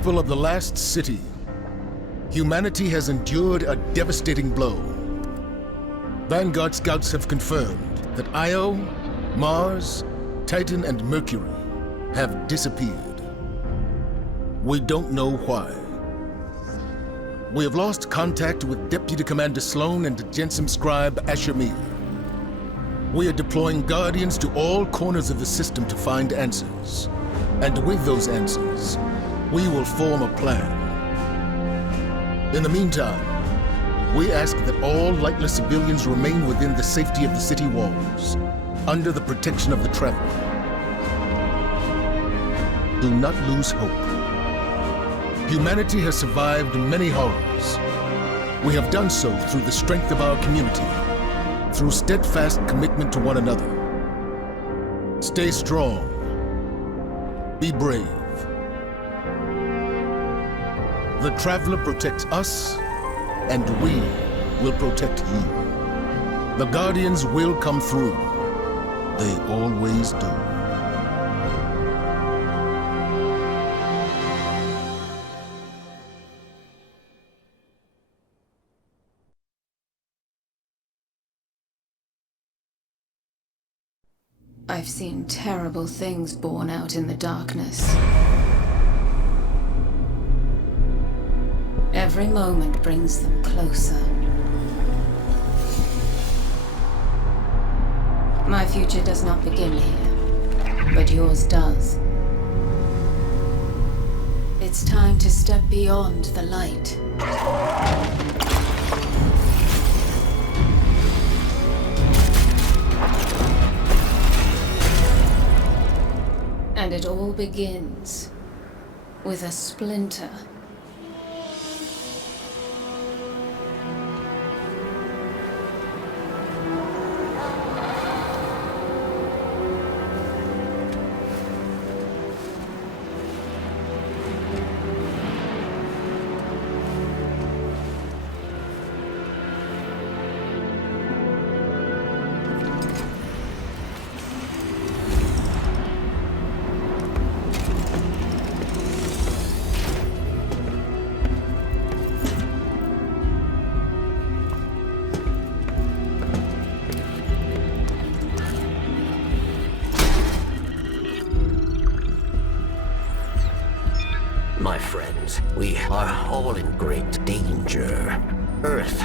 People of the last city, humanity has endured a devastating blow. Vanguard scouts have confirmed that Io, Mars, Titan, and Mercury have disappeared. We don't know why. We have lost contact with Deputy Commander Sloan and Jensen Scribe Ashamir. We are deploying Guardians to all corners of the system to find answers. And with those answers, we will form a plan. In the meantime, we ask that all lightless civilians remain within the safety of the city walls, under the protection of the Traveler. Do not lose hope. Humanity has survived many horrors. We have done so through the strength of our community, through steadfast commitment to one another. Stay strong. Be brave. The Traveler protects us, and we will protect you. The Guardians will come through. They always do. I've seen terrible things born out in the darkness. Every moment brings them closer. My future does not begin here, but yours does. It's time to step beyond the light. And it all begins with a splinter. My friends, we are all in great danger. Earth,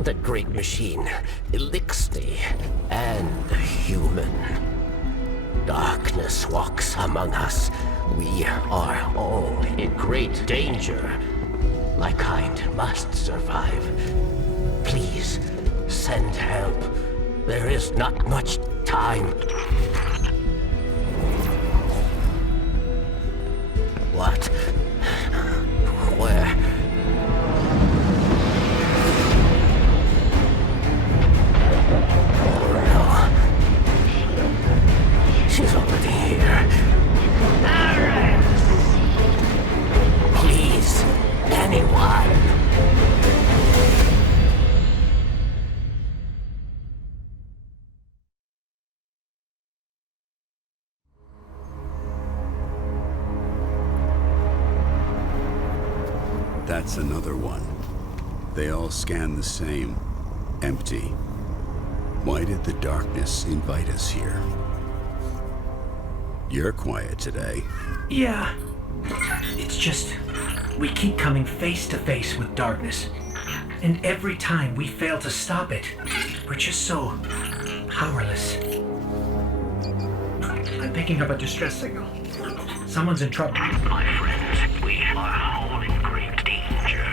that great machine, Phylaks, and the human. Darkness walks among us. We are all in great danger. My kind must survive. Please, send help. There is not much time. What? Where? Oh no. She's already here. Please, anyone. That's another one. They all scan the same. Empty. Why did the darkness invite us here? You're quiet today. Yeah. It's just, we keep coming face to face with darkness. And every time we fail to stop it, we're just so powerless. I'm picking up a distress signal. Someone's in trouble. My friends, we are all in great danger.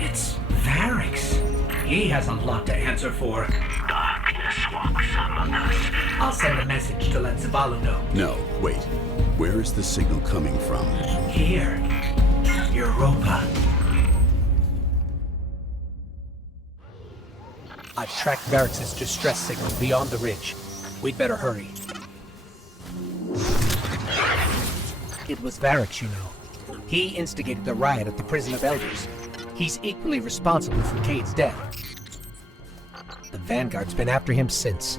It's Phylaks. He has a lot to answer for. Darkness walks among us. I'll send a message to let Zavalu know. No, wait. Where is the signal coming from? Here. Europa. I've tracked Phylaks' distress signal beyond the ridge. We'd better hurry. It was Phylaks, you know. He instigated the riot at the Prison of Elders. He's equally responsible for Cade's death. The Vanguard's been after him since.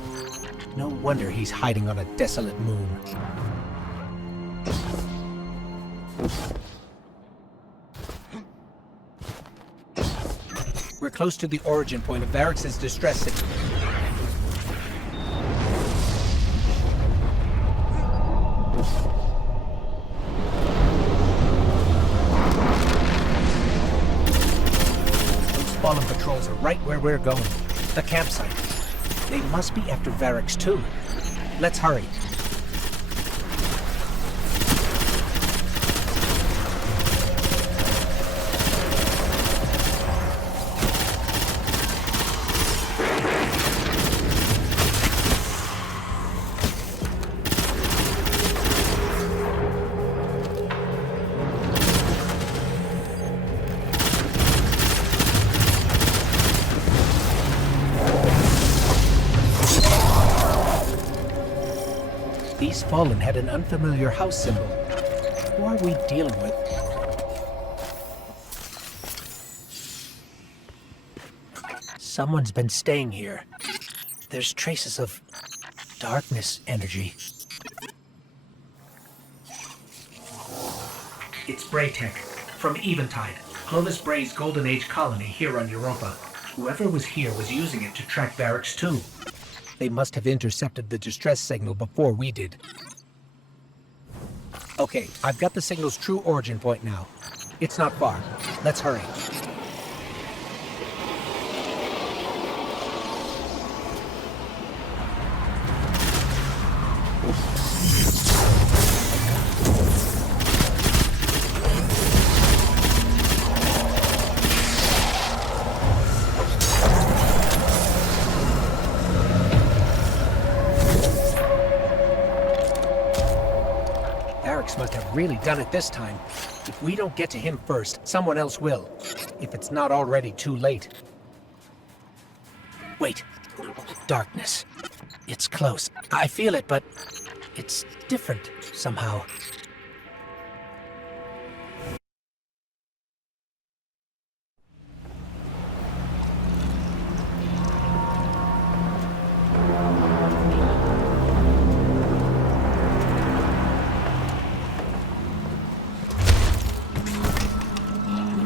No wonder he's hiding on a desolate moon. We're close to the origin point of Varrex's distress signal. Those fallen patrols are right where we're going. The campsite. They must be after Varrex's too. Let's hurry. These fallen had an unfamiliar house symbol. Who are we dealing with? Someone's been staying here. There's traces of darkness energy. It's Braytech, from Eventide, Clovis Bray's Golden Age colony here on Europa. Whoever was here was using it to track Varrex's too. They must have intercepted the distress signal before we did. Okay, I've got the signal's true origin point now. It's not far. Let's hurry. Must have really done it this time. If we don't get to him first, someone else will. If it's not already too late. Wait. Darkness. It's close. I feel it, but it's different somehow.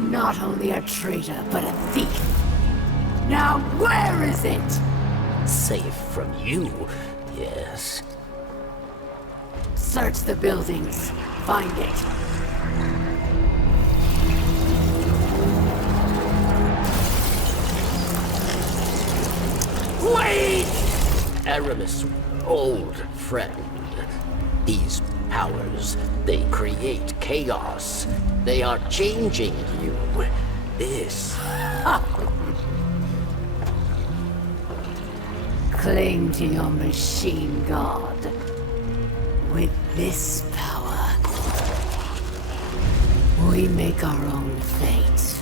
Not only a traitor, but a thief. Now where is it? Safe from you, yes. Search the buildings. Find it. Wait! Aramis, old friend. These powers, they create chaos. They are changing you. This... Cling to your machine god. With this power, we make our own fate.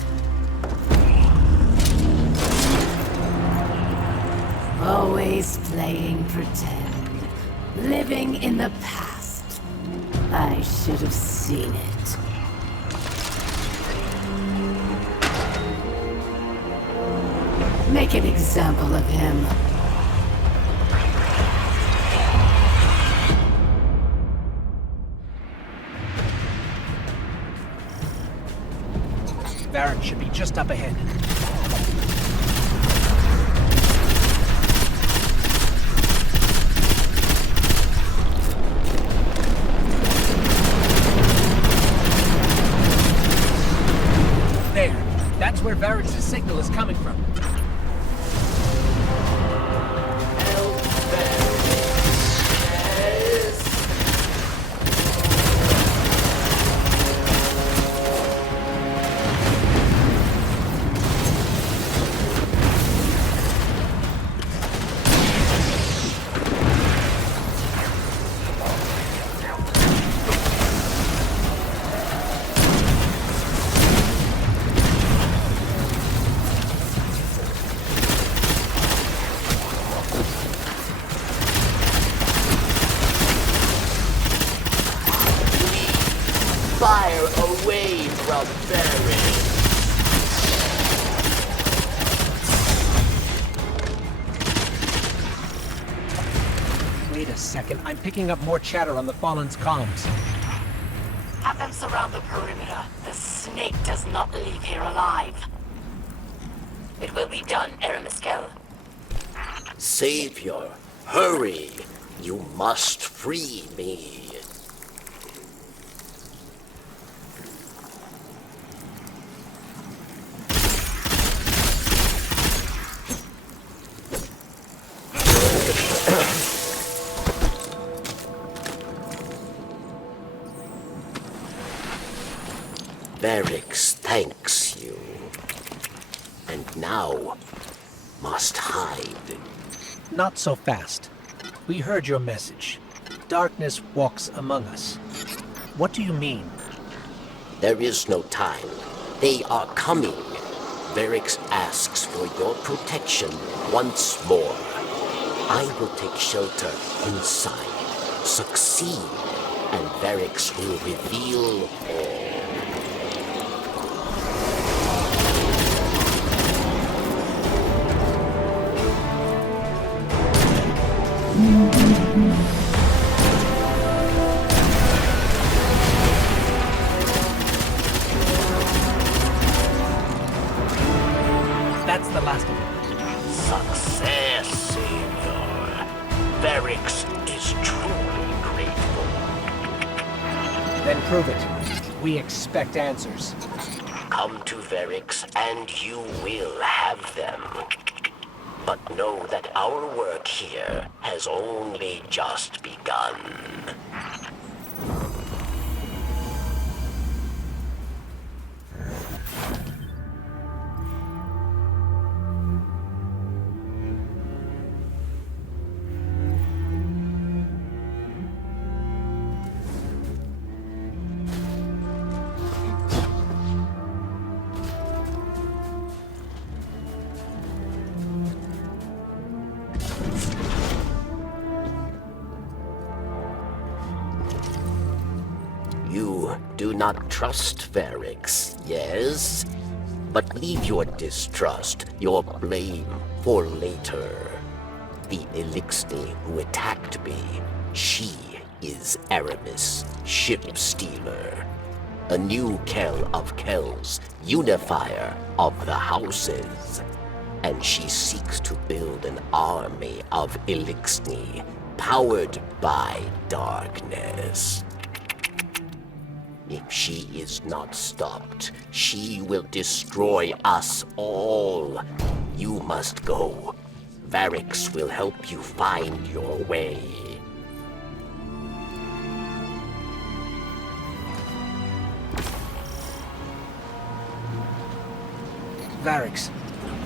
Always playing pretend. Living in the past. I should have seen it. Make an example of him. Varrex should be just up ahead. There. That's where Varrex's signal is coming from. Fire away from Varrex. Wait a second. I'm picking up more chatter on the Fallen's comms. Have them surround the perimeter. The snake does not leave here alive. It will be done, Aramiskel. Savior, hurry! You must free me. Phylaks thanks you, and now must hide. Not so fast. We heard your message. Darkness walks among us. What do you mean? There is no time. They are coming. Phylaks asks for your protection once more. I will take shelter inside. Succeed, and Phylaks will reveal all. That's the last of it. Success, Savior. Phylaks is truly grateful. Then prove it. We expect answers. Come to Phylaks and you will have them. But know that our work here has only just begun. You do not trust Phylaks, yes? But leave your distrust, your blame, for later. The Phylaks who attacked me, she is Aramis, ship stealer. A new Kell of Kells, unifier of the houses. And she seeks to build an army of Phylaks, powered by darkness. If she is not stopped, she will destroy us all. You must go. Phylaks will help you find your way. Phylaks,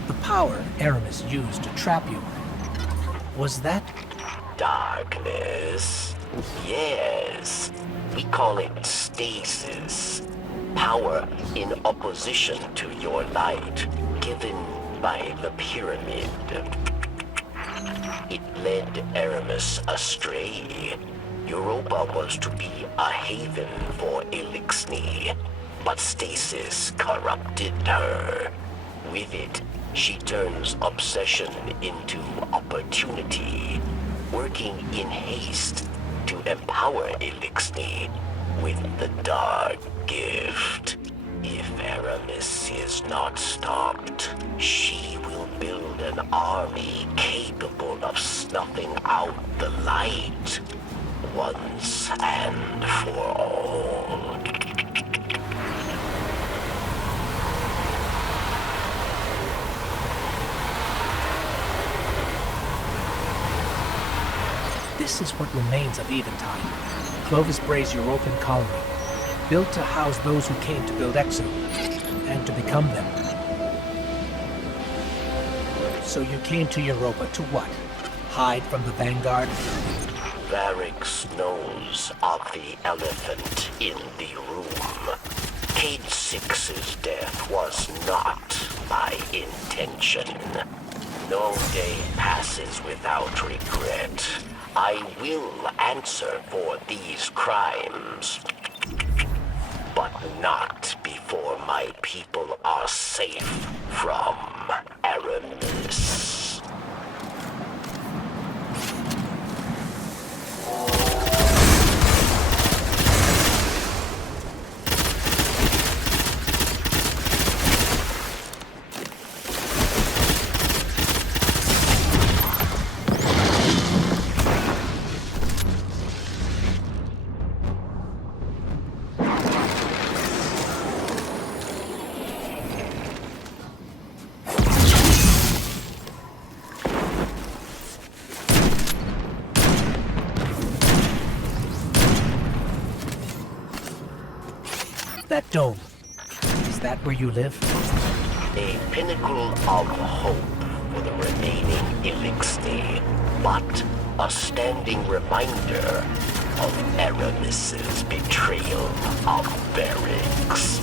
the power Aramis used to trap you, was that? Darkness? Yes. We call it stasis. Power in opposition to your light, given by the pyramid. It led Aramis astray. Europa was to be a haven for Phylaks, but stasis corrupted her. With it, she turns obsession into opportunity, working in haste to empower Phylaks with the dark gift. If Aramis is not stopped, she will build an army capable of snuffing out the light once and for all. This is what remains of Eventide. Clovis Bray's European colony, built to house those who came to build Exo, and to become them. So you came to Europa to what? Hide from the Vanguard? Phylaks knows of the elephant in the room. Cade 6's death was not my intention. No day passes without regret. I will answer for these crimes, but not before my people are safe from Aramis. that dome? Is that where you live? A pinnacle of hope for the remaining Phylaks, but a standing reminder of Aramis's betrayal of Phylaks.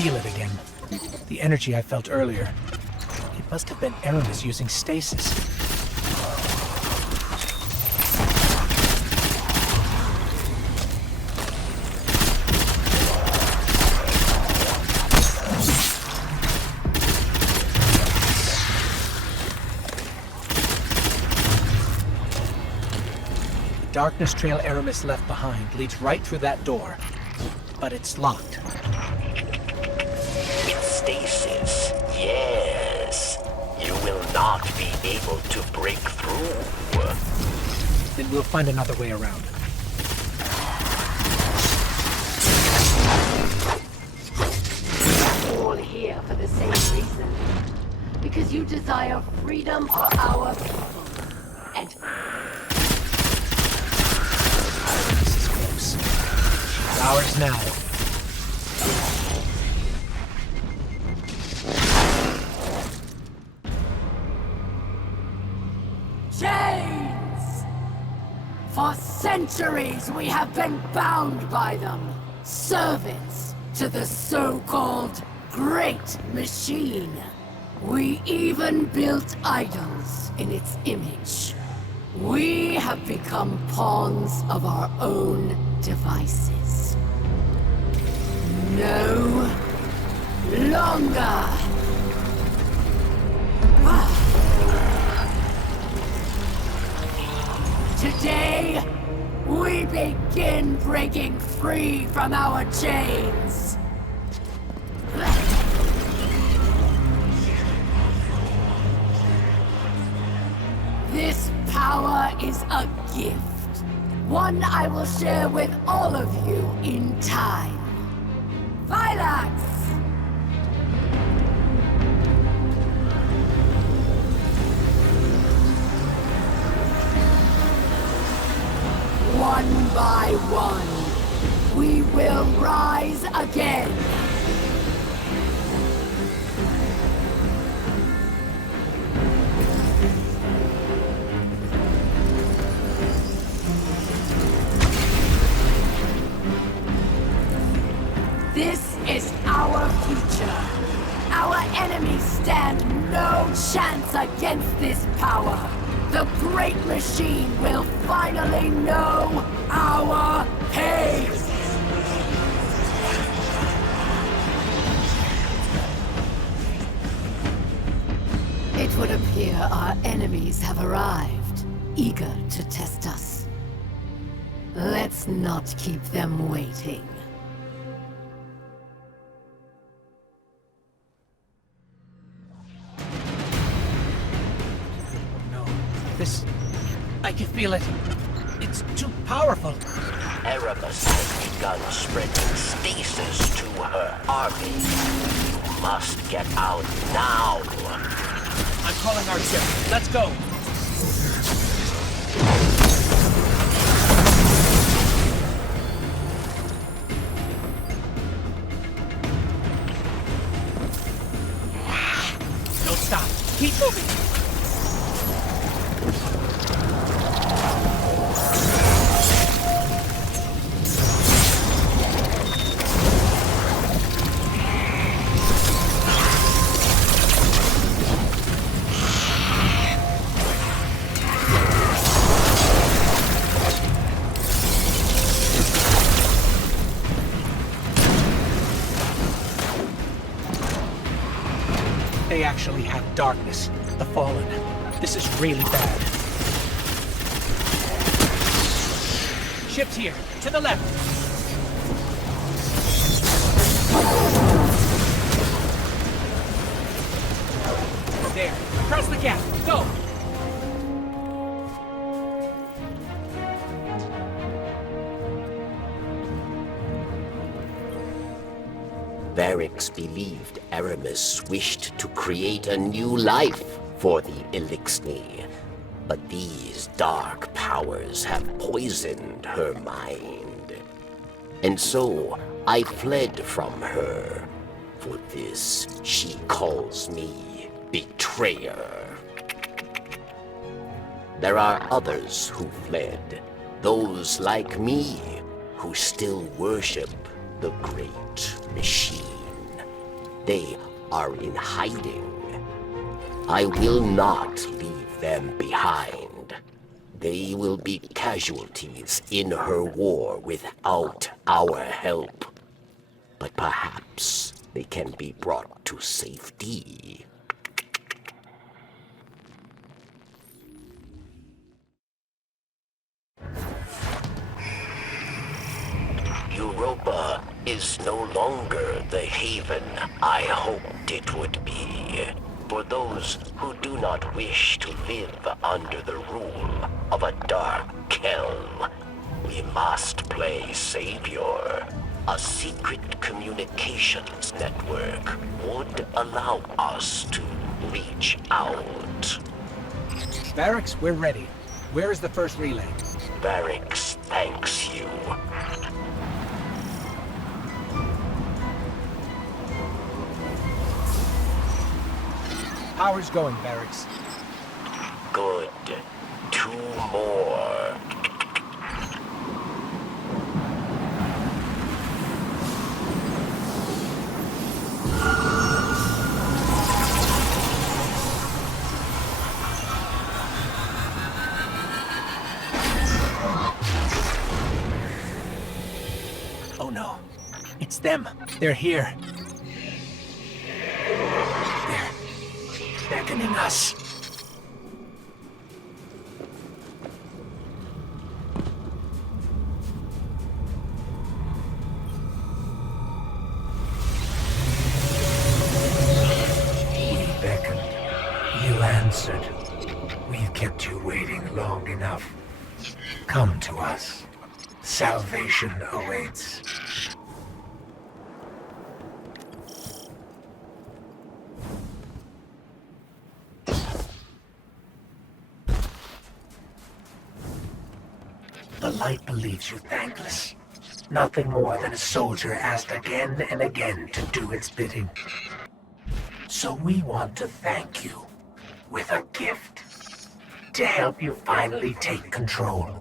Feel it again. The energy I felt earlier. It must have been Aramis using stasis. The darkness trail Aramis left behind leads right through that door, but it's locked. Stasis, yes. You will not be able to break through. Then we'll find another way around. All here for the same reason. Because you desire freedom for our people. And This is close. She's ours now. chains! For centuries we have been bound by them. Servants to the so-called Great Machine. We even built idols in its image. We have become pawns of our own devices. No longer. Today, we begin breaking free from our chains. This power is a gift. One I will share with all of you in time. Phylaks! One by one, we will rise again. This is our future. Our enemies stand no chance against this power. The Great Machine will finally know our pain! It would appear our enemies have arrived, eager to test us. Let's not keep them waiting. I can feel it. It's too powerful. Aramis has begun spreading stasis to her army. You must get out now. I'm calling our ship. Let's go. Don't stop. Keep moving. They actually have darkness. The Fallen. This is really bad. Ships here, to the left. There, across the gap, go! Phylaks believed Aramis wished to create a new life for the Phylaks, but these dark powers have poisoned her mind. And so I fled from her. For this, she calls me betrayer. There are others who fled, those like me who still worship the great machine. They are in hiding. I will not leave them behind. They will be casualties in her war without our help. But perhaps they can be brought to safety. Europa is no longer the haven I hoped it would be. For those who do not wish to live under the rule of a dark Kelm, we must play savior. A secret communications network would allow us to reach out. Barracks, we're ready. Where is the first relay? Phylaks thanks you. Power's going, Barracks. Good. 2 more. Oh no. It's them. They're here. They're beckoning us. We beckoned. You answered. We've kept you waiting long enough. Come to us. Salvation awaits. The light believes you thankless. Nothing more than a soldier asked again and again to do its bidding. So we want to thank you with a gift to help you finally take control.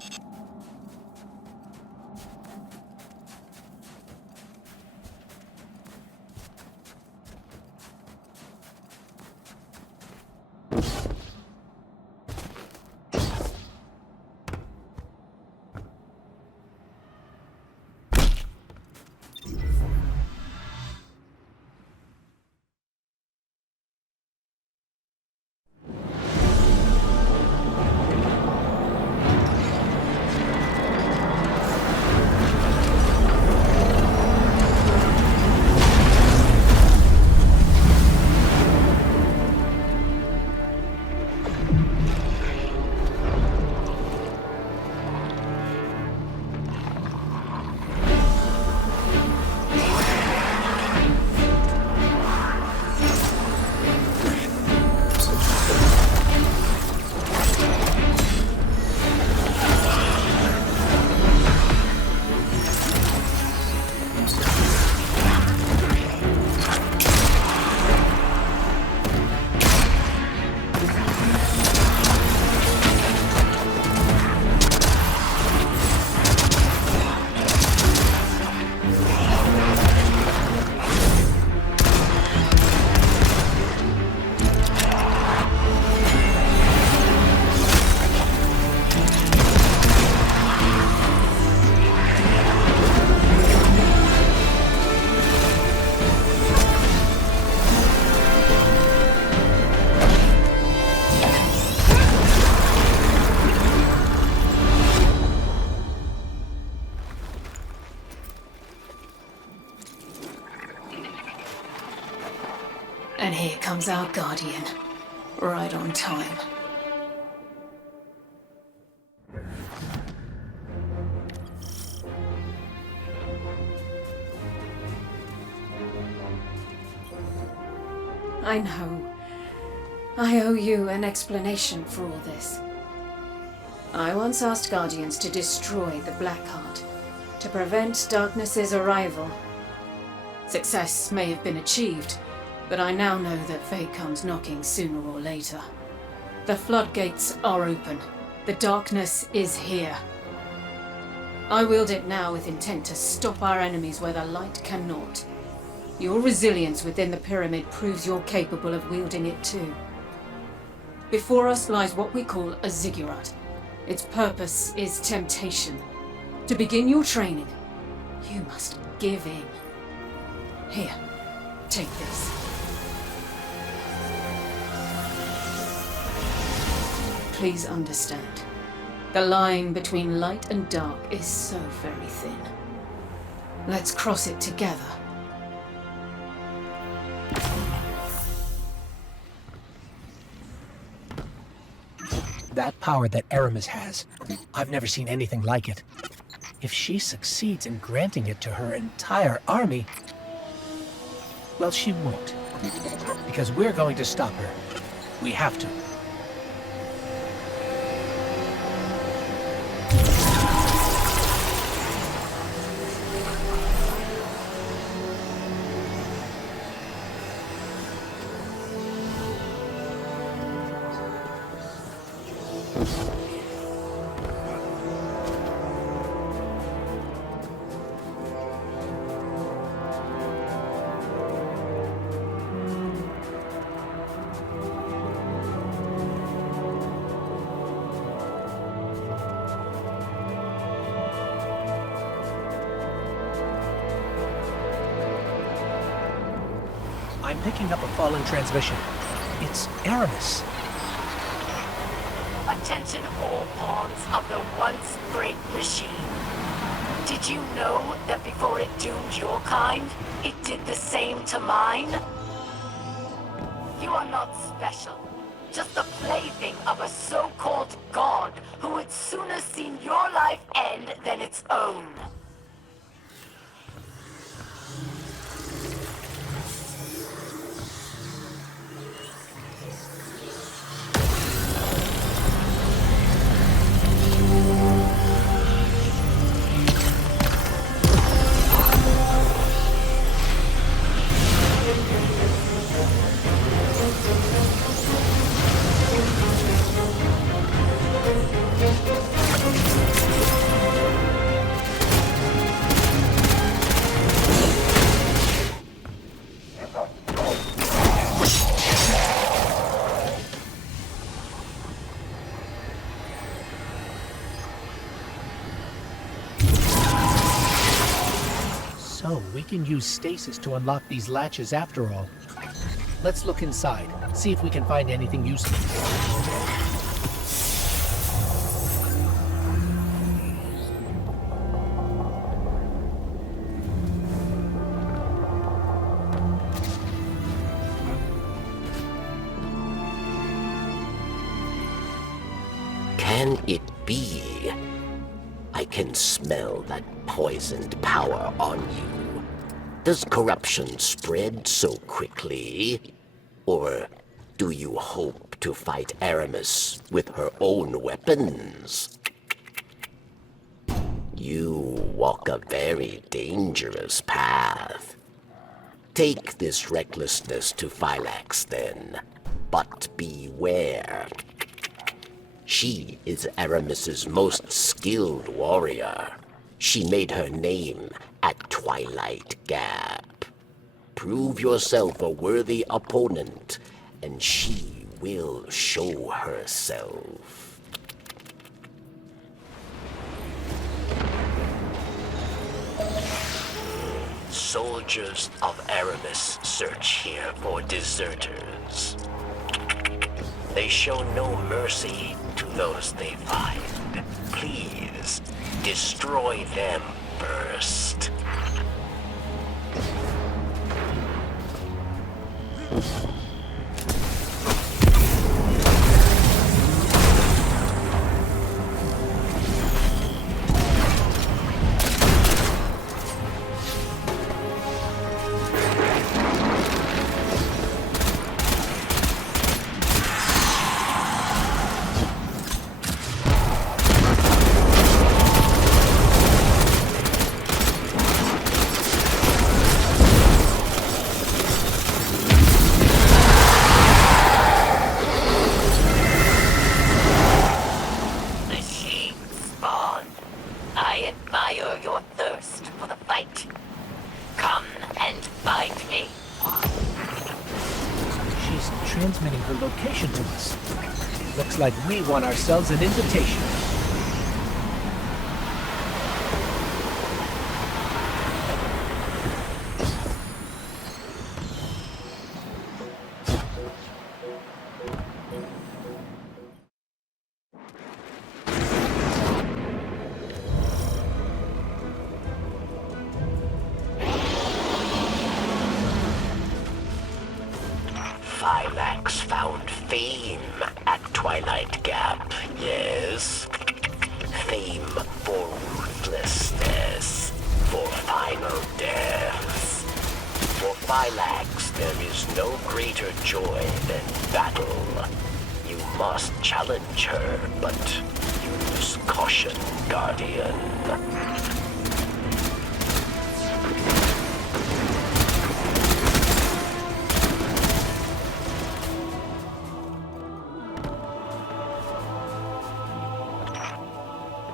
And here comes our guardian. Right on time. I know. I owe you an explanation for all this. I once asked Guardians to destroy the Blackheart, to prevent Darkness's arrival. Success may have been achieved, but I now know that fate comes knocking sooner or later. The floodgates are open. The darkness is here. I wield it now with intent to stop our enemies where the light cannot. Your resilience within the pyramid proves you're capable of wielding it too. Before us lies what we call a ziggurat. Its purpose is temptation. To begin your training, you must give in. Here, take this. Please understand, the line between light and dark is so very thin. Let's cross it together. That power that Aramis has, I've never seen anything like it. If she succeeds in granting it to her entire army, well, she won't. Because we're going to stop her. We have to. I'm picking up a fallen transmission. It's Aramis. Attention all pawns of the once great machine. Did you know that before it doomed your kind, it did the same to mine? You are not special. Just the plaything of a so-called god who would sooner see your life end than its own. So, we can use stasis to unlock these latches after all. Let's look inside, see if we can find anything useful. Can it be? I can smell that poisoned power on you. Does corruption spread so quickly? Or do you hope to fight Aramis with her own weapons? You walk a very dangerous path. Take this recklessness to Phylaks then, but beware. She is Aramis's most skilled warrior. She made her name at Twilight Gap. Prove yourself a worthy opponent, and she will show herself. Soldiers of Aramis search here for deserters. They show no mercy to those they find. Please, destroy them first. transmitting her location to us. Looks like we won ourselves an invitation. Phylaks found fame at Twilight Gap, yes. Fame for ruthlessness, for final deaths. For Phylaks, there is no greater joy than battle. You must challenge her, but use caution, Guardian.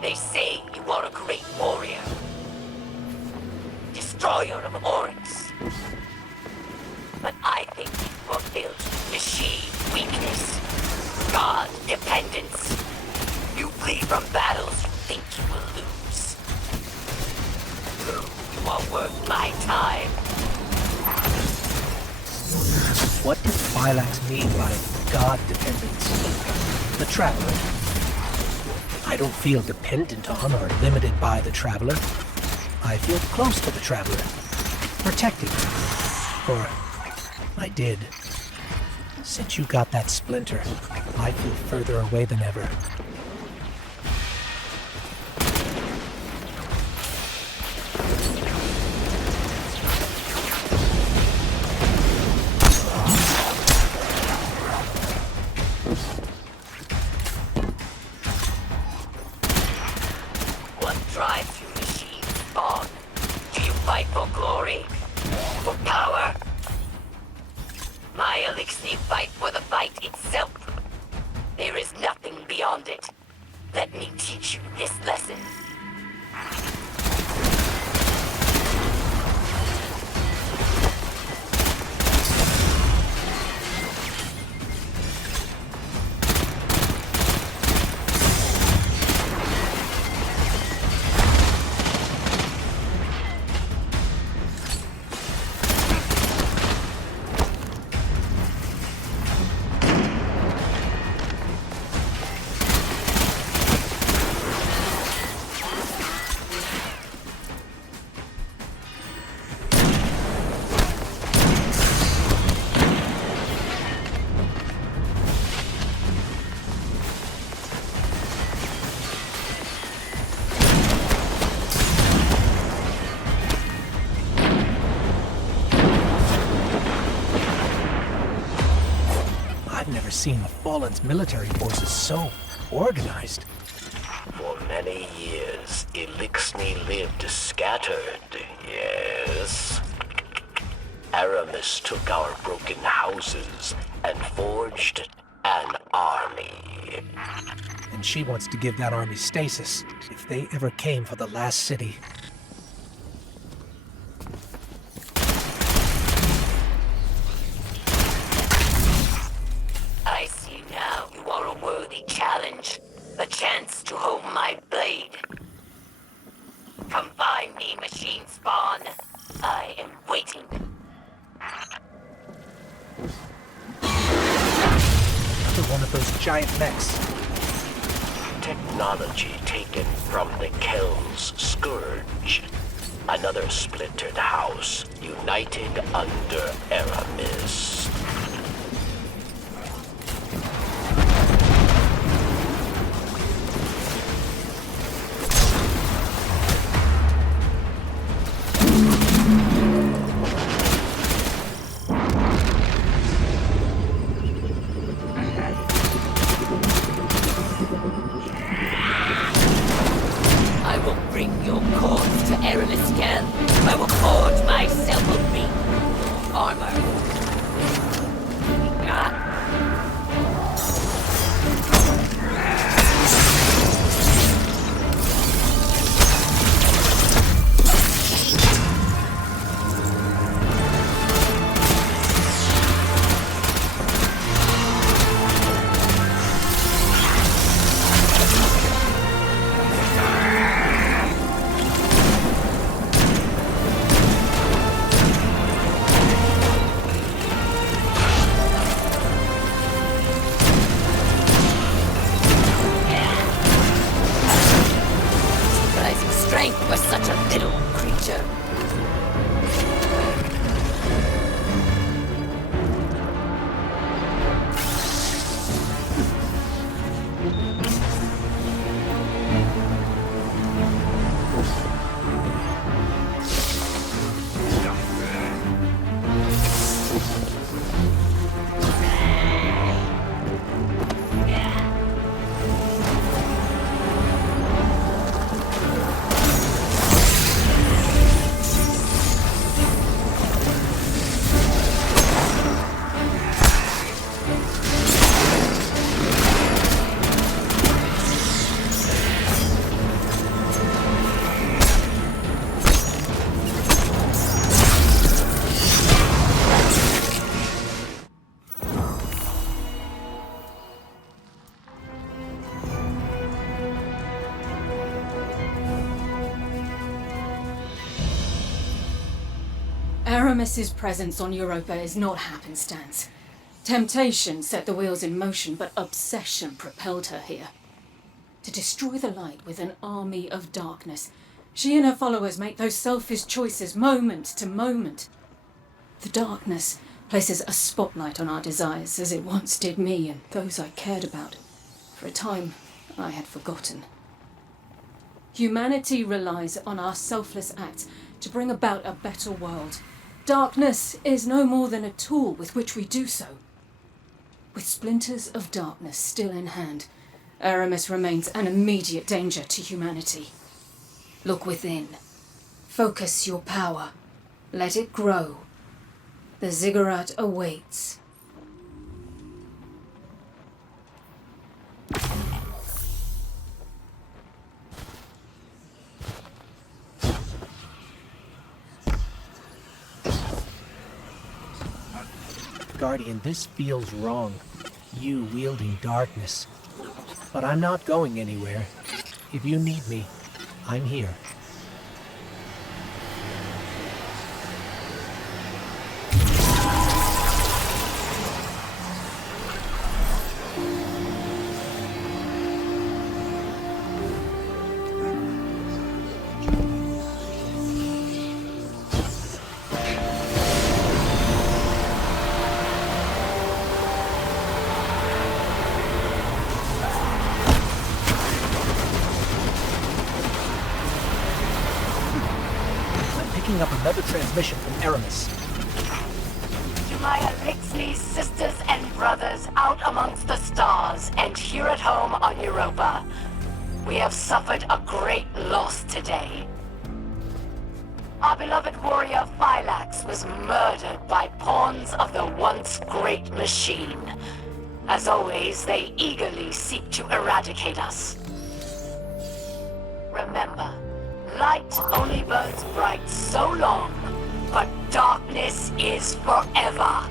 They say you are a great warrior. Destroyer of orcs. But I think you are built with machine weakness. God dependence. You flee from battles you think you will lose. You are worth my time. What does Phylaks mean by God dependence? The Traveler. I don't feel dependent on or limited by the Traveler. I feel close to the Traveler, protecting her. Or I did. Since you got that splinter, I feel further away than ever. What drives you, machine spawn? Do you fight for glory? For power? My elixir fight for the fight itself. There is nothing beyond it. Let me teach you this lesson. I've never seen the Fallen's military forces so organized. For many years, Elixni lived scattered, yes. Aramis took our broken houses and forged an army. And she wants to give that army stasis if they ever came for the last city. I see now you are a worthy challenge. A chance to hone my blade. Come find me, machine spawn. I am waiting. Another one of those giant mechs. Technology taken from the Kel's scourge. Another splintered house, united under Aramis. I will bring your corpse to Aramis again. I will forge myself a beam. Armor. Aramis's presence on Europa is not happenstance. Temptation set the wheels in motion, but obsession propelled her here. To destroy the light with an army of darkness, she and her followers make those selfish choices moment to moment. The darkness places a spotlight on our desires, as it once did me and those I cared about. For a time, I had forgotten. Humanity relies on our selfless acts to bring about a better world. Darkness is no more than a tool with which we do so. With splinters of darkness still in hand, Aramis remains an immediate danger to humanity. Look within. Focus your power. Let it grow. The ziggurat awaits. Guardian, this feels wrong. You wielding darkness. But I'm not going anywhere. If you need me, I'm here. Up another transmission from Aramis. To my Phylaks sisters and brothers out amongst the stars and here at home on Europa, we have suffered a great loss today. Our beloved warrior Phylaks was murdered by pawns of the once great machine. As always, they eagerly seek to eradicate us. Remember, light only burns bright so long, but darkness is forever.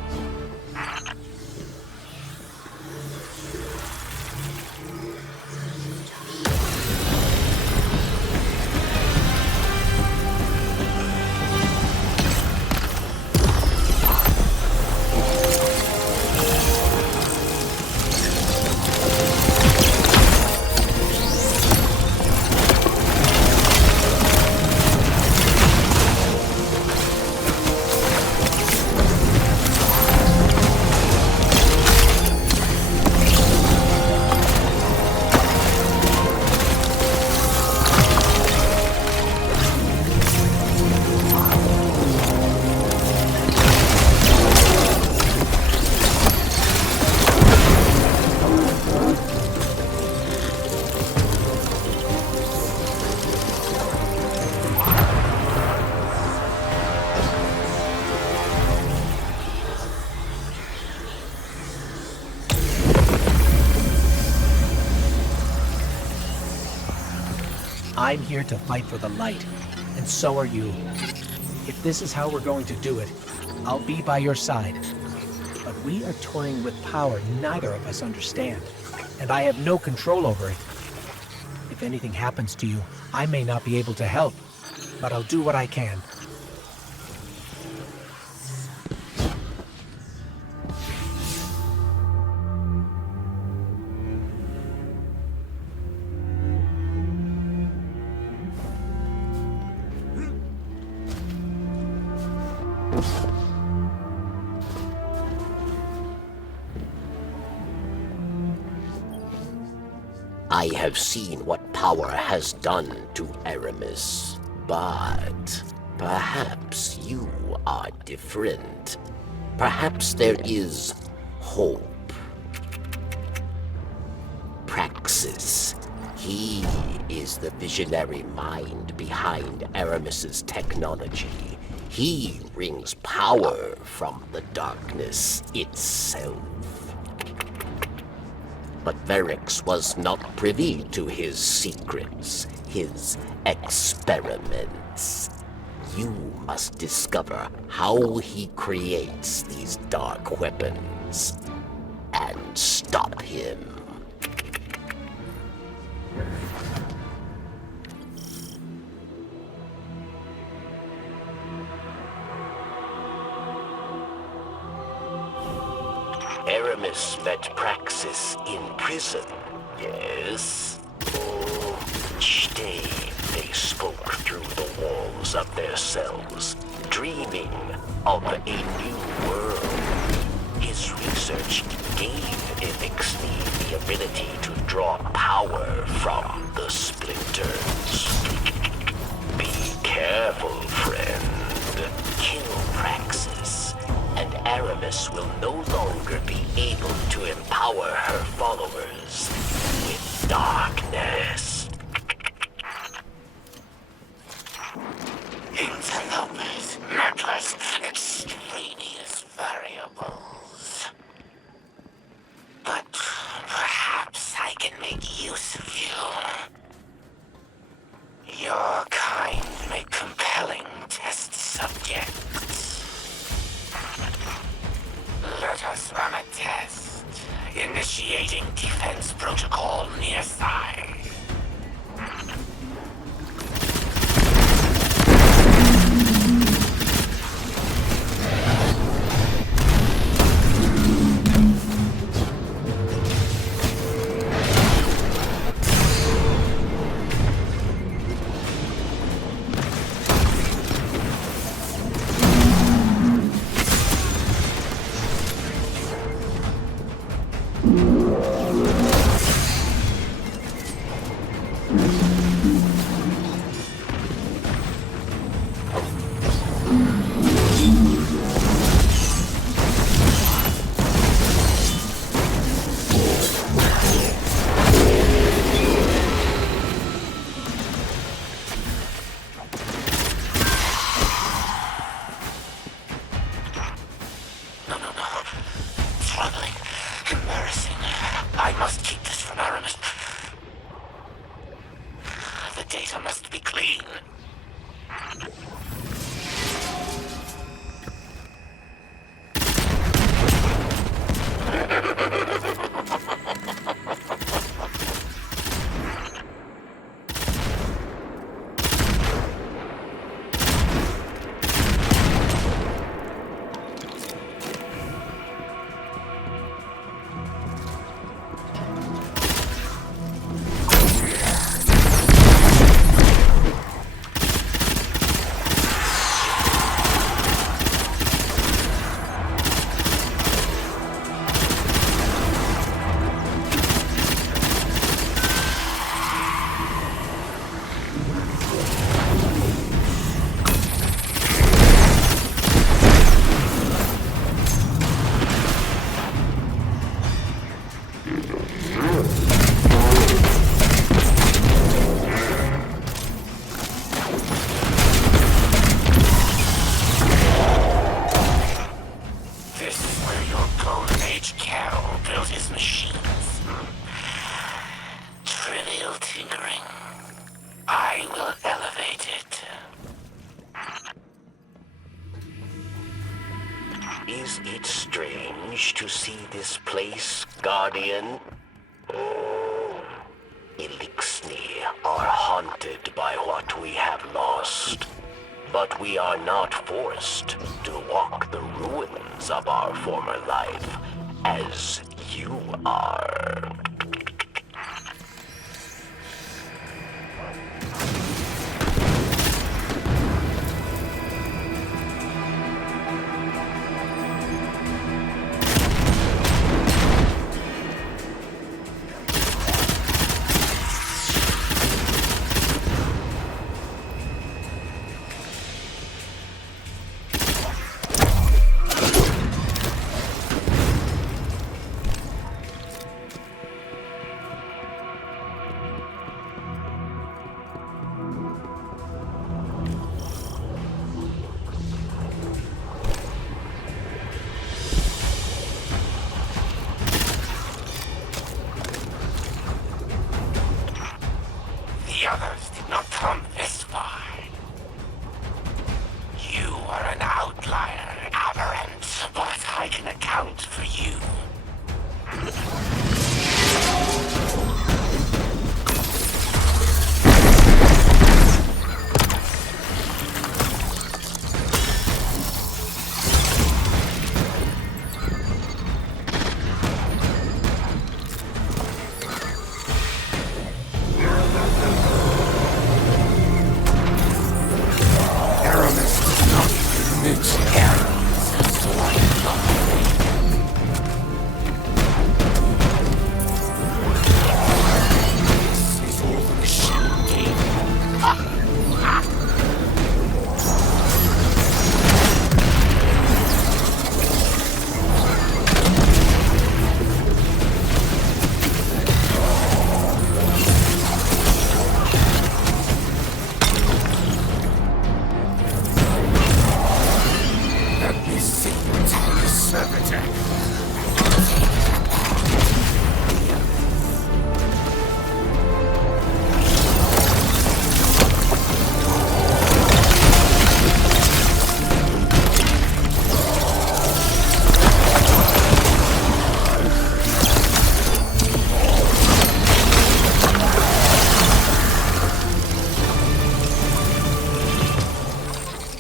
I'm here to fight for the light, and so are you. If this is how we're going to do it, I'll be by your side. But we are toying with power neither of us understand, and I have no control over it. If anything happens to you, I may not be able to help, but I'll do what I can. I have seen what power has done to Aramis, but perhaps you are different. Perhaps there is hope. Praxis. He is the visionary mind behind Aramis's technology. He wrings power from the darkness itself. But Phylaks was not privy to his secrets, his experiments. You must discover how he creates these dark weapons and stop him. Aramis met Praxis in prison, yes? Each day they spoke through the walls of their cells, dreaming of a new world. His research gave Phylaks the ability to draw power from the splinters. Be careful, friend. Kill Praxis, and Aramis will no longer be able to empower her followers with darkness. Interlopers, meddlers, extraneous variables. But perhaps I can make use of you. Your kind make compelling test subjects. Let us run a test. Initiating defense protocol near side. Is it strange to see this place, Guardian? Elixni are haunted by what we have lost. But we are not forced to walk the ruins of our former life, as you are. The others did not come this far. You are an outlier, aberrant, but I can account for you.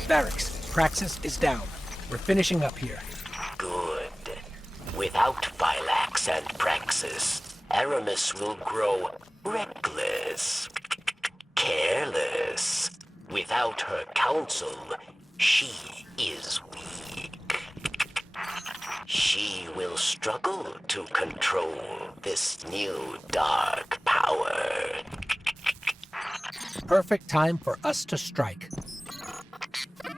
Phylaks, Praxis is down. We're finishing up here. Good. Without Phylaks and Praxis, Aramis will grow reckless, careless. Without her counsel, she is weak. She will struggle to control this new dark power. Perfect time for us to strike.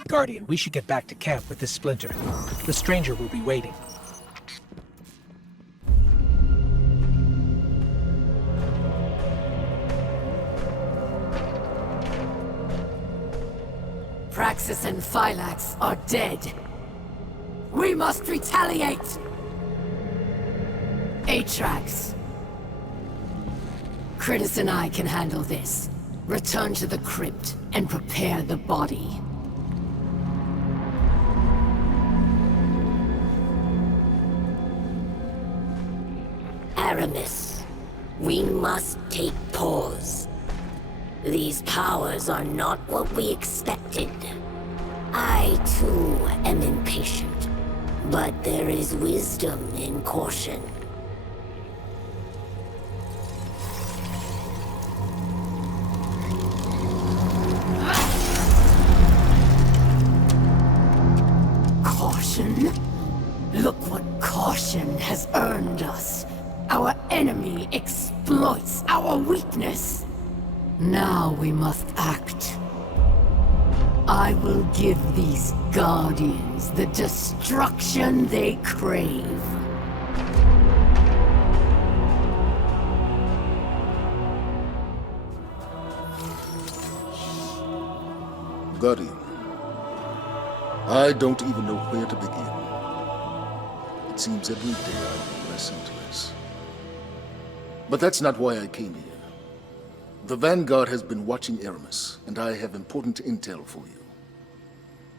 Guardian, we should get back to camp with this splinter. The stranger will be waiting. Praxis and Phylaks are dead. We must retaliate! Atrax. Critus and I can handle this. Return to the crypt and prepare the body. Aramis, we must take pause. These powers are not what we expected. I, too, am impatient. But there is wisdom in caution. Caution? Look what caution has earned us. Our enemy exploits our weakness. Now we must act. I will give these Guardians the destruction they crave. Guardian, I don't even know where to begin. It seems every day I'm less and less. But that's not why I came here. The Vanguard has been watching Aramis, and I have important intel for you.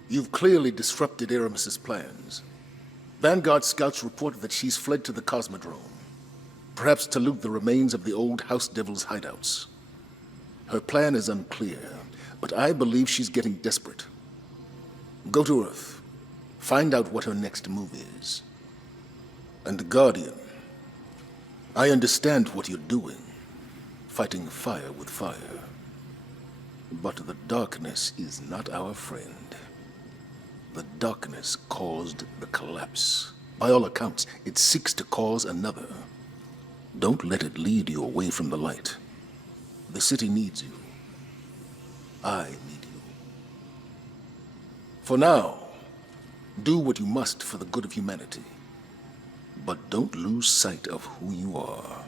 You've clearly disrupted Aramis's plans. Vanguard scouts report that she's fled to the Cosmodrome, perhaps to loot the remains of the old House Devil's hideouts. Her plan is unclear, but I believe she's getting desperate. Go to Earth. Find out what her next move is. And Guardian, I understand what you're doing. Fighting fire with fire. But the darkness is not our friend. The darkness caused the collapse. By all accounts, it seeks to cause another. Don't let it lead you away from the light. The city needs you. I need you. For now, do what you must for the good of humanity. But don't lose sight of who you are.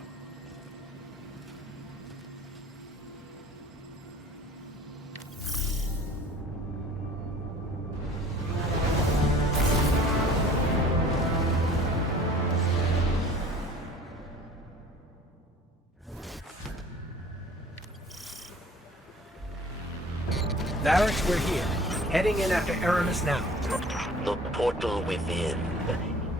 Phylaks, we're here. Heading in after Aramis now. The portal within.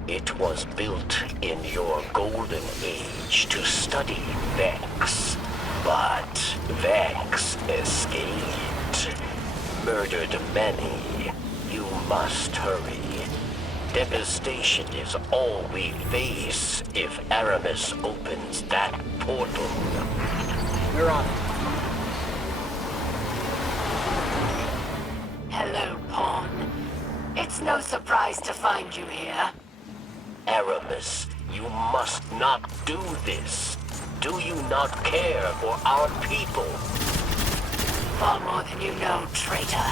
It was built in your golden age to study Vex. But Vex escaped. Murdered many. You must hurry. Devastation is all we face if Aramis opens that portal. We're on it. Hello, Pawn. It's no surprise to find you here. Aramis, you must not do this. Do you not care for our people? Far more than you know, traitor.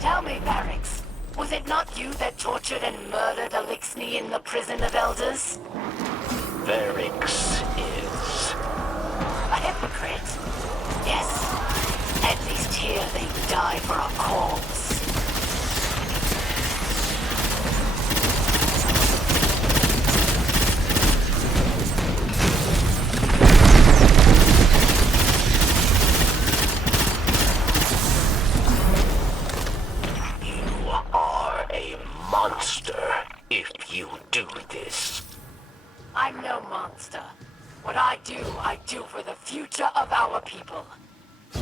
Tell me, Phylaks, was it not you that tortured and murdered Elixni in the prison of elders? Phylaks is. A hypocrite. Yes. At least here they die for a cause. You are a monster if you do this. I'm no monster. What I do for the future of our people.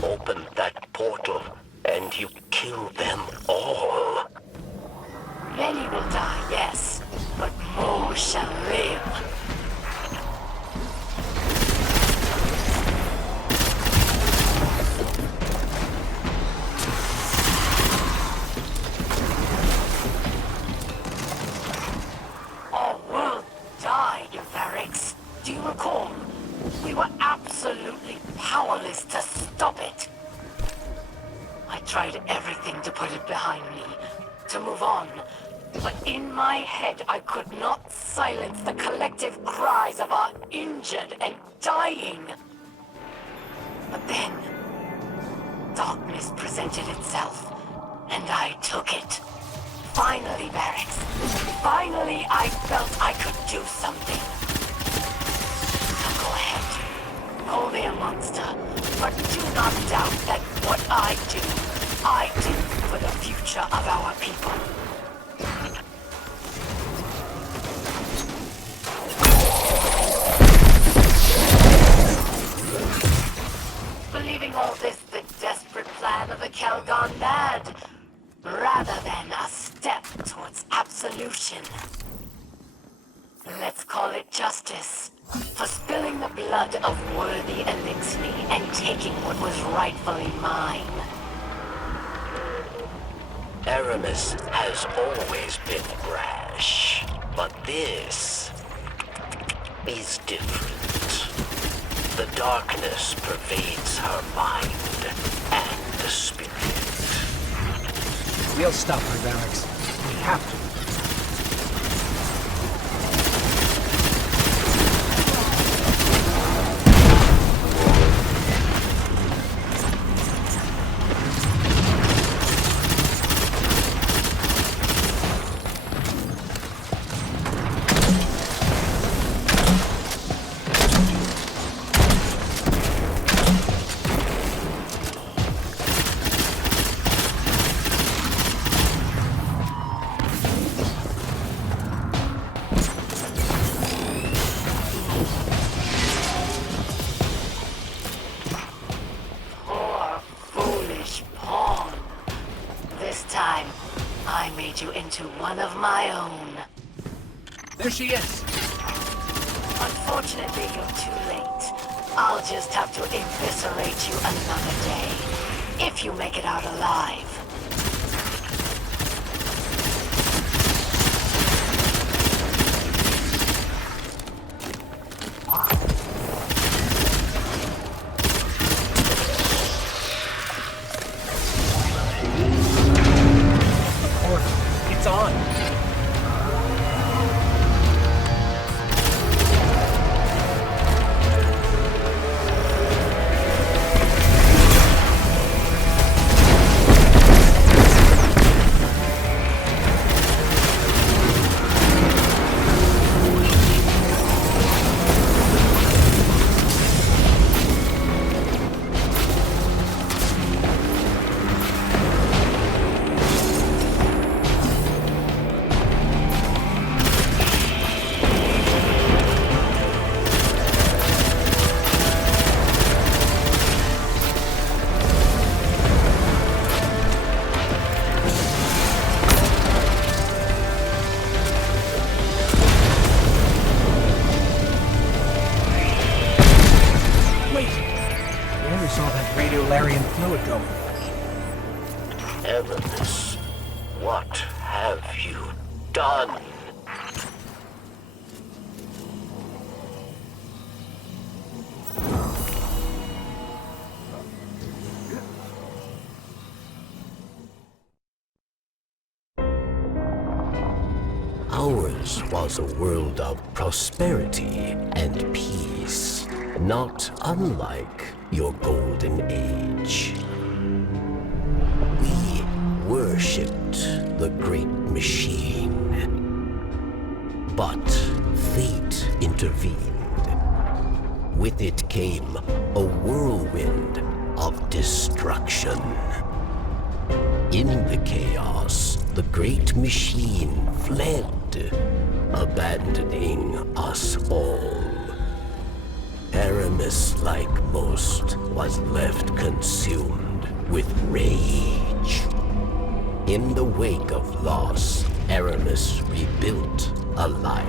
Open that portal, and you kill them all. Many will die, yes, but more shall live. Our world died, Phylaks. Do you recall? We were absolutely powerless to stop it. I tried everything to put it behind me, to move on. But in my head, I could not silence the collective cries of our injured and dying. But then, darkness presented itself, and I took it. Finally, Phylaks. Finally, I felt I could do something. So go ahead. Call me a monster, but do not doubt that what I do for the future of our people. Believing all this the desperate plan of the Kel gone mad, rather than a step towards absolution. Let's call it justice, for spilling the blood of worthy Phylaks and taking what was rightfully mine. Aramis has always been brash, but this is different. The darkness pervades her mind and the spirit. We'll stop her, Phylaks. We have to. One of my own. There she is! Unfortunately, you're too late. I'll just have to eviscerate you another day, if you make it out alive. It's on! Fluid going. Aramis, what have you done? Ours was a world of prosperity and peace, not unlike your golden age. We worshipped the great machine, but fate intervened. With it came a whirlwind of destruction. In the chaos, the great machine fled, abandoning us all. Aramis, like most, was left consumed with rage. In the wake of loss, Aramis rebuilt a life,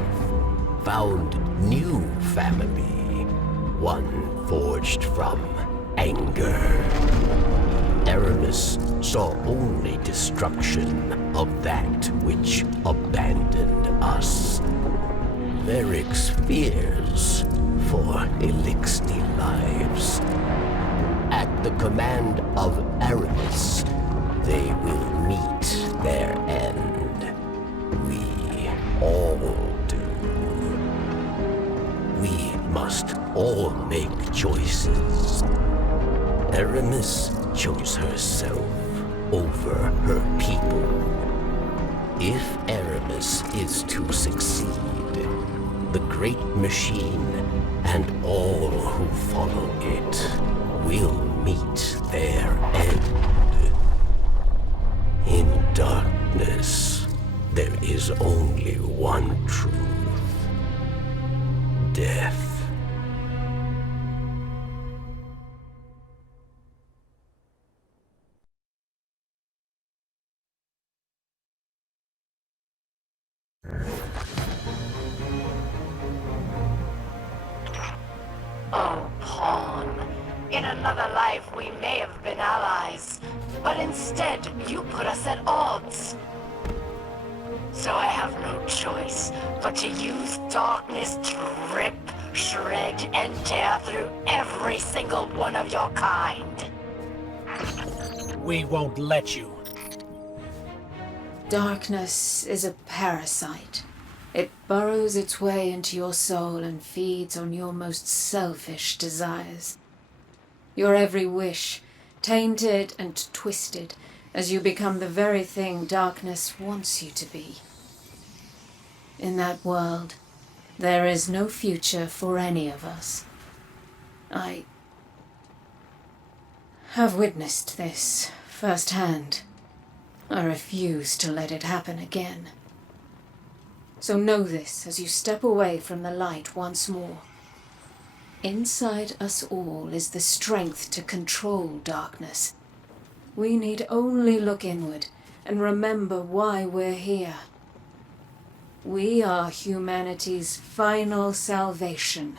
found new family, one forged from anger. Aramis saw only destruction of that which abandoned us. Varric's fears for Phylaks lives. At the command of Aramis, they will meet their end. We all do. We must all make choices. Aramis chose herself over her people. If Aramis is to succeed, the great machine and all who follow it will meet their end. In darkness, there is only one truth: death. Oh, Pawn. In another life, we may have been allies. But instead, you put us at odds. So I have no choice but to use darkness to rip, shred, and tear through every single one of your kind. We won't let you. Darkness is a parasite. It burrows its way into your soul and feeds on your most selfish desires. Your every wish, tainted and twisted, as you become the very thing darkness wants you to be. In that world, there is no future for any of us. I have witnessed this firsthand. I refuse to let it happen again. So know this as you step away from the light once more. Inside us all is the strength to control darkness. We need only look inward and remember why we're here. We are humanity's final salvation.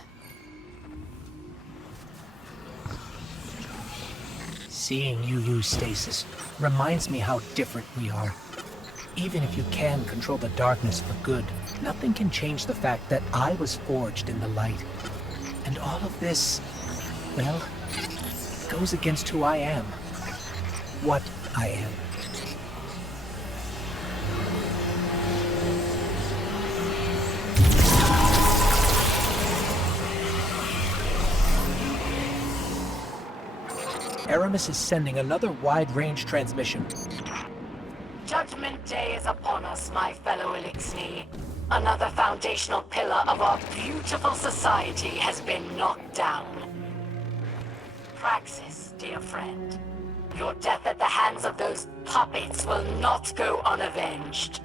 Seeing you use stasis reminds me how different we are. Even if you can control the darkness for good, nothing can change the fact that I was forged in the light. And all of this, well, goes against who I am. What I am. Aramis is sending another wide-range transmission. Judgment Day is upon us, my fellow Elixni. Another foundational pillar of our beautiful society has been knocked down. Praxis, dear friend. Your death at the hands of those puppets will not go unavenged.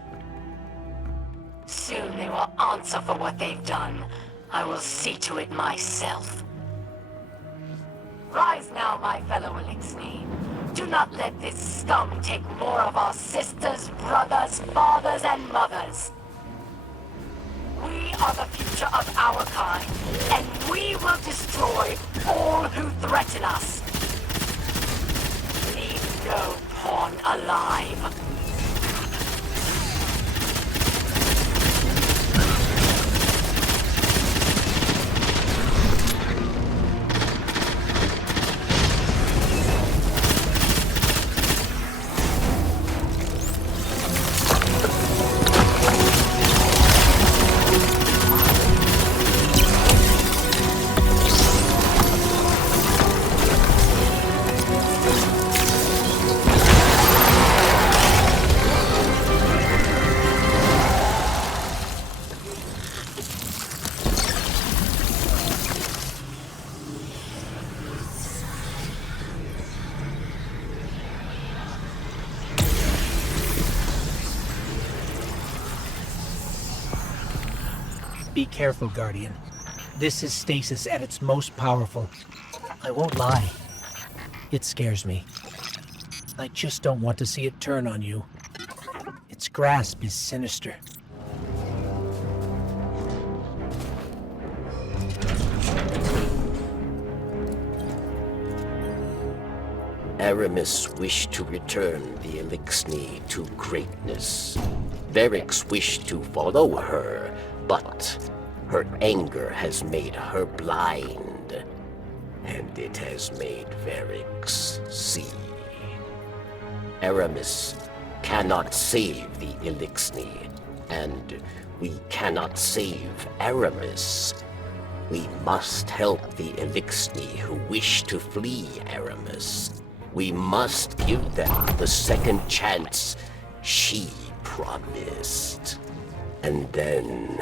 Soon they will answer for what they've done. I will see to it myself. Rise now, my fellow Elixni. Do not let this scum take more of our sisters, brothers, fathers, and mothers. We are the future of our kind, and we will destroy all who threaten us. Leave no pawn alive. Be careful, Guardian. This is stasis at its most powerful. I won't lie. It scares me. I just don't want to see it turn on you. Its grasp is sinister. Aramis wished to return the Elixni to greatness. Varix wished to follow her, but her anger has made her blind, and it has made Varix see. Aramis cannot save the Elixni, and we cannot save Aramis. We must help the Elixni who wish to flee Aramis. We must give them the second chance she promised. And then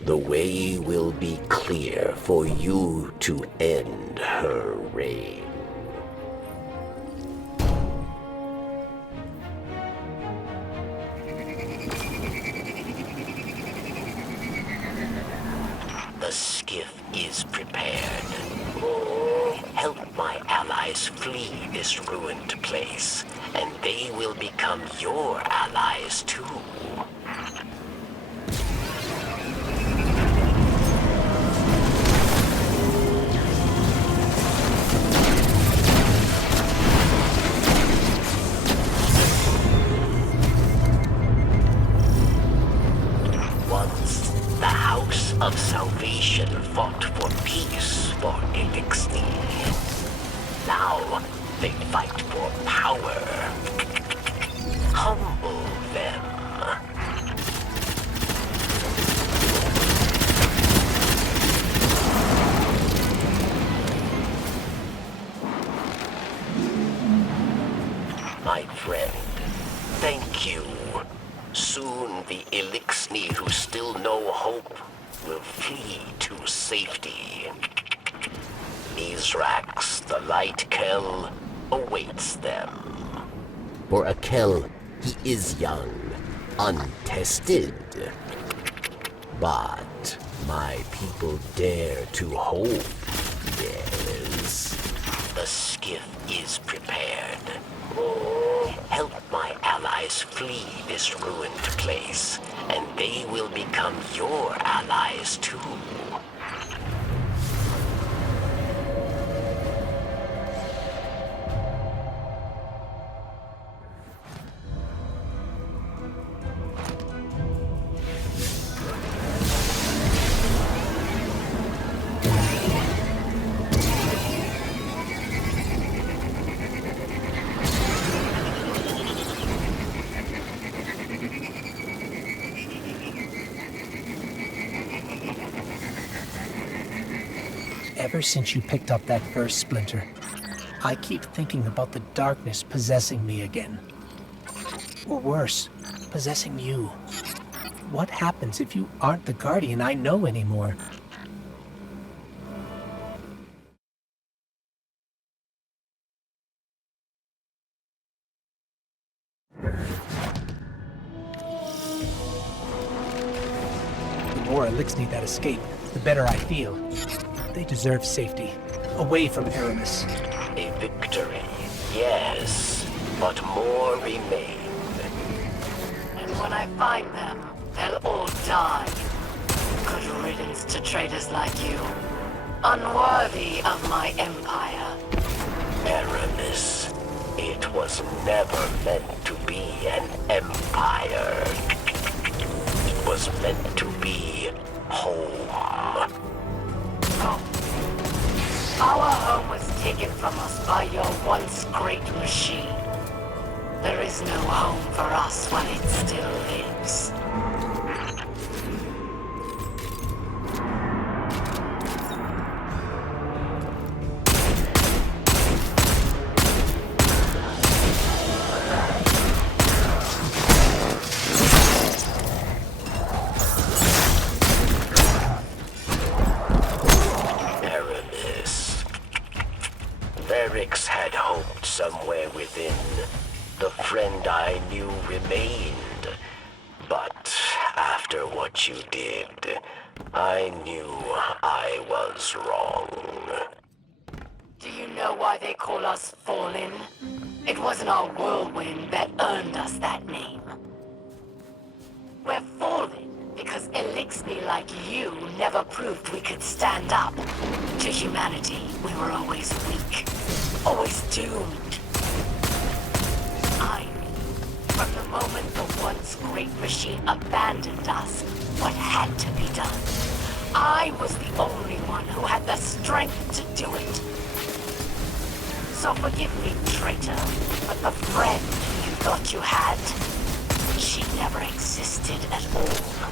the way will be clear for you to end her reign. The skiff is prepared. Help my allies flee this ruined place, and they will become your allies too. Once the House of Salvation fought for peace for Elixni. Now they fight for power. Humble them. My friend, thank you. Soon the Elixni who still know hope will flee to safety. Mizrax, the Light Kel, awaits them. For a Kel, he is young, untested. But my people dare to hope, yes. The skiff is prepared. Help my allies flee this ruined place, and they will become your allies too. Ever since you picked up that first splinter, I keep thinking about the darkness possessing me again. Or worse, possessing you. What happens if you aren't the Guardian I know anymore? The more Elixni that escape, the better I feel. They deserve safety, away from Aramis. A victory, yes, but more remain. And when I find them, they'll all die. Good riddance to traitors like you. Unworthy of my empire. Aramis, it was never meant to be an empire. It was meant to be home. Our home was taken from us by your once great machine. There is no home for us while it still lives. Varix had hoped somewhere within. The friend I knew remained. But After what you did, I knew I was wrong. Do you know why they call us Fallen? It wasn't our whirlwind that earned us that name. We're Fallen because Phylaks like you never proved we could stand up. To humanity, we were always weak, always doomed. I knew from the moment the once great machine abandoned us what had to be done. I was the only one who had the strength to do it. So forgive me, traitor, but the friend you thought you had, she never existed at all.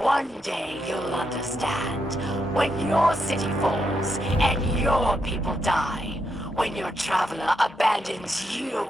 One day you'll understand. When your city falls and your people die. When your traveler abandons you.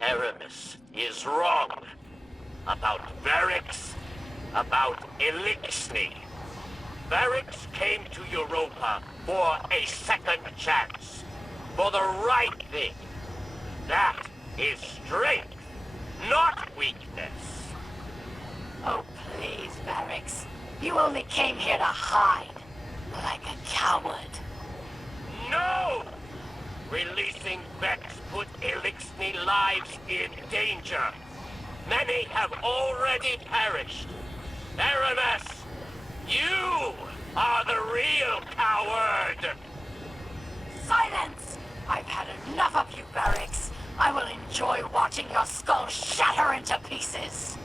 Aramis is wrong. About Phylaks, about Phylaks. Phylaks came to Europa for a second chance. For the right thing. That is strength, not weakness. Oh, please, Phylaks. You only came here to hide. Like a coward. No! Releasing Vex put Phylaks lives in danger. Many have already perished. Aramis, you are the real coward! Silence! I've had enough of you, Phylaks. I will enjoy watching your skull shatter into pieces.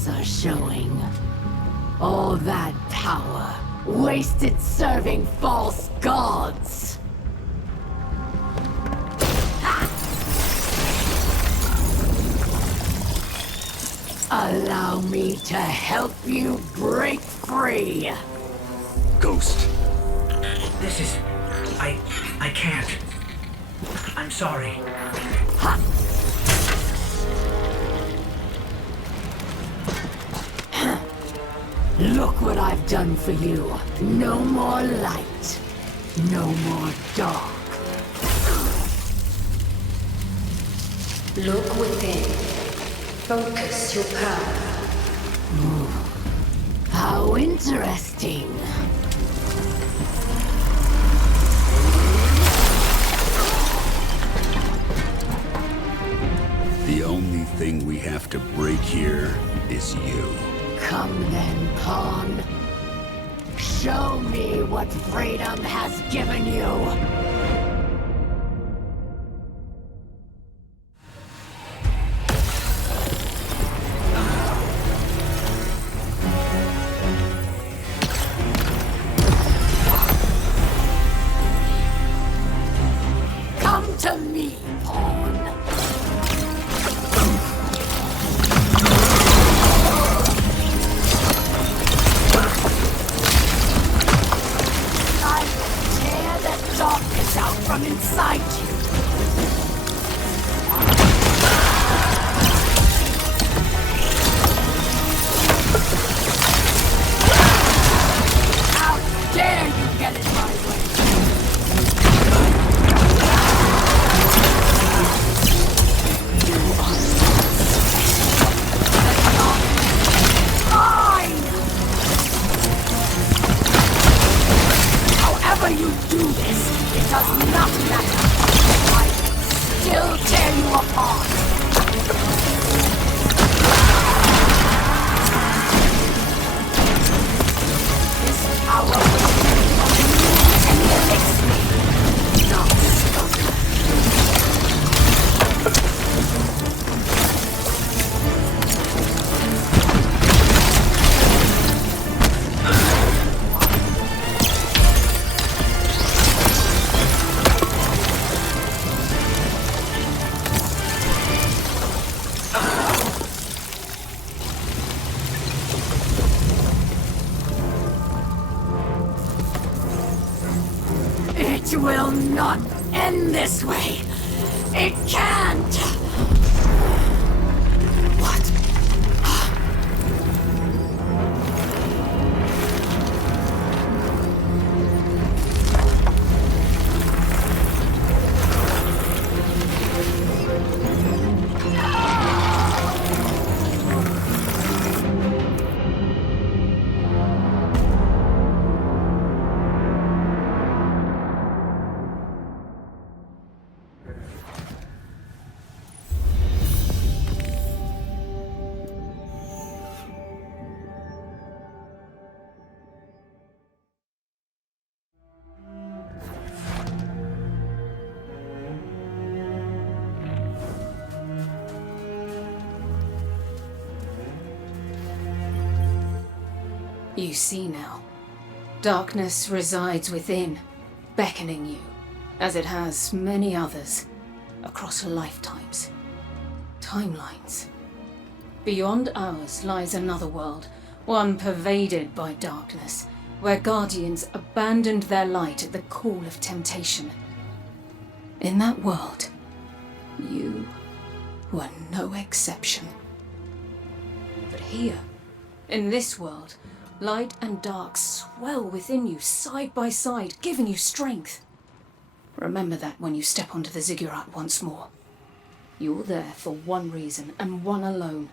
signs are showing. All that power, wasted serving false gods. Allow me to help you break free. Ghost. This is... I can't. I'm sorry. Look what I've done for you. No more light. No more dark. Look within. Focus your power. How interesting. The only thing we have to break here is you. Come then, pawn. Show me what freedom has given you. Come to me, pawn. I will tear the darkness out from inside you. How dare you get in my way? Fine! However you do this, it does not matter. I will still tear you apart. This power will and it makes me not stop. It will not end this way. It can't. What? You see now. Darkness resides within, beckoning you, as it has many others, across lifetimes. Timelines. Beyond ours lies another world, one pervaded by darkness, where guardians abandoned their light at the call of temptation. In that world, you were no exception. But here, in this world, light and dark swell within you, side by side, giving you strength. Remember that when you step onto the ziggurat once more. You're there for one reason, and one alone.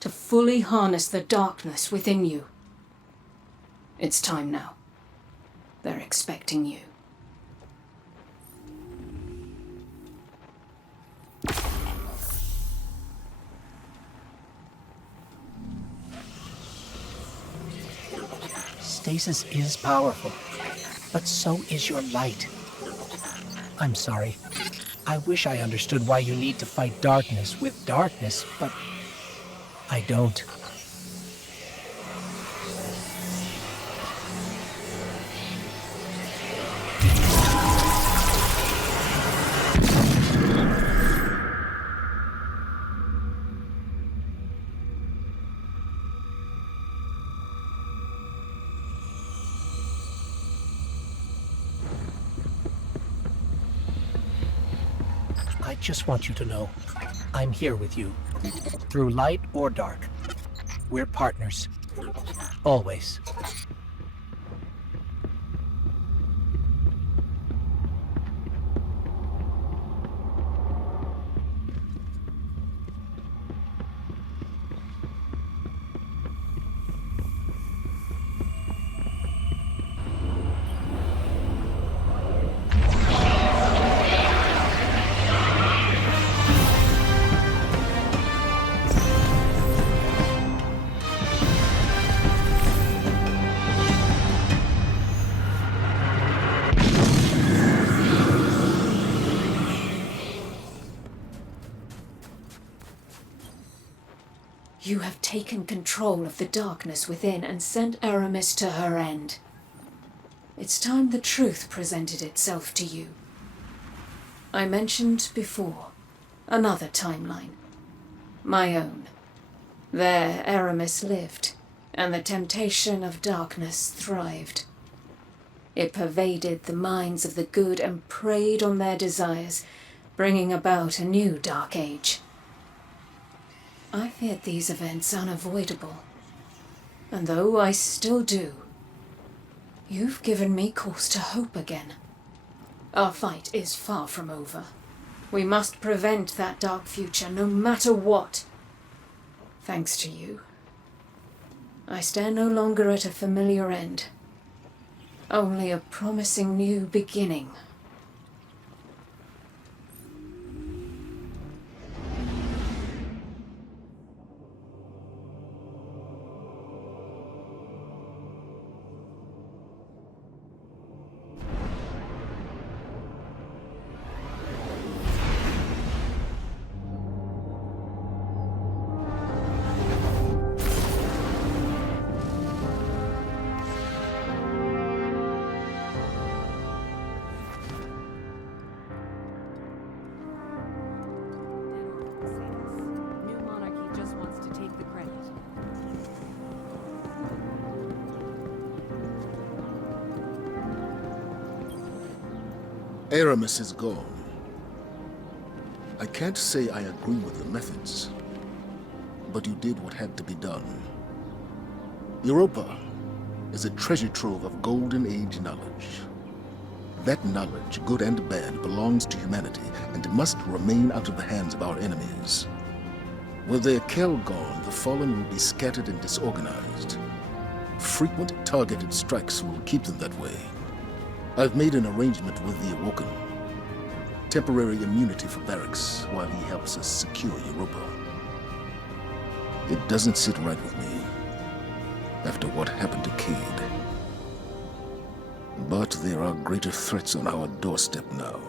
To fully harness the darkness within you. It's time now. They're expecting you. Stasis is powerful, but so is your light. I'm sorry. I wish I understood why you need to fight darkness with darkness, but I don't. just want you to know, I'm here with you. Through light or dark. We're partners. Always. You have taken control of the darkness within and sent Aramis to her end. It's time the truth presented itself to you. I mentioned before, another timeline. My own. There Aramis lived, and the temptation of darkness thrived. It pervaded the minds of the good and preyed on their desires, bringing about a new dark age. I feared these events unavoidable. And though I still do, you've given me cause to hope again. Our fight is far from over. We must prevent that dark future, no matter what. Thanks to you, I stand no longer at a familiar end, only a promising new beginning. Aramis is gone. I can't say I agree with your methods, but you did what had to be done. Europa is a treasure trove of Golden Age knowledge. That knowledge, good and bad, belongs to humanity and must remain out of the hands of our enemies. With their Kell gone, the fallen will be scattered and disorganized. Frequent targeted strikes will keep them that way. I've made an arrangement with the Awoken. Temporary immunity for Phylaks while he helps us secure Europa. It doesn't sit right with me after what happened to Cade. But there are greater threats on our doorstep now.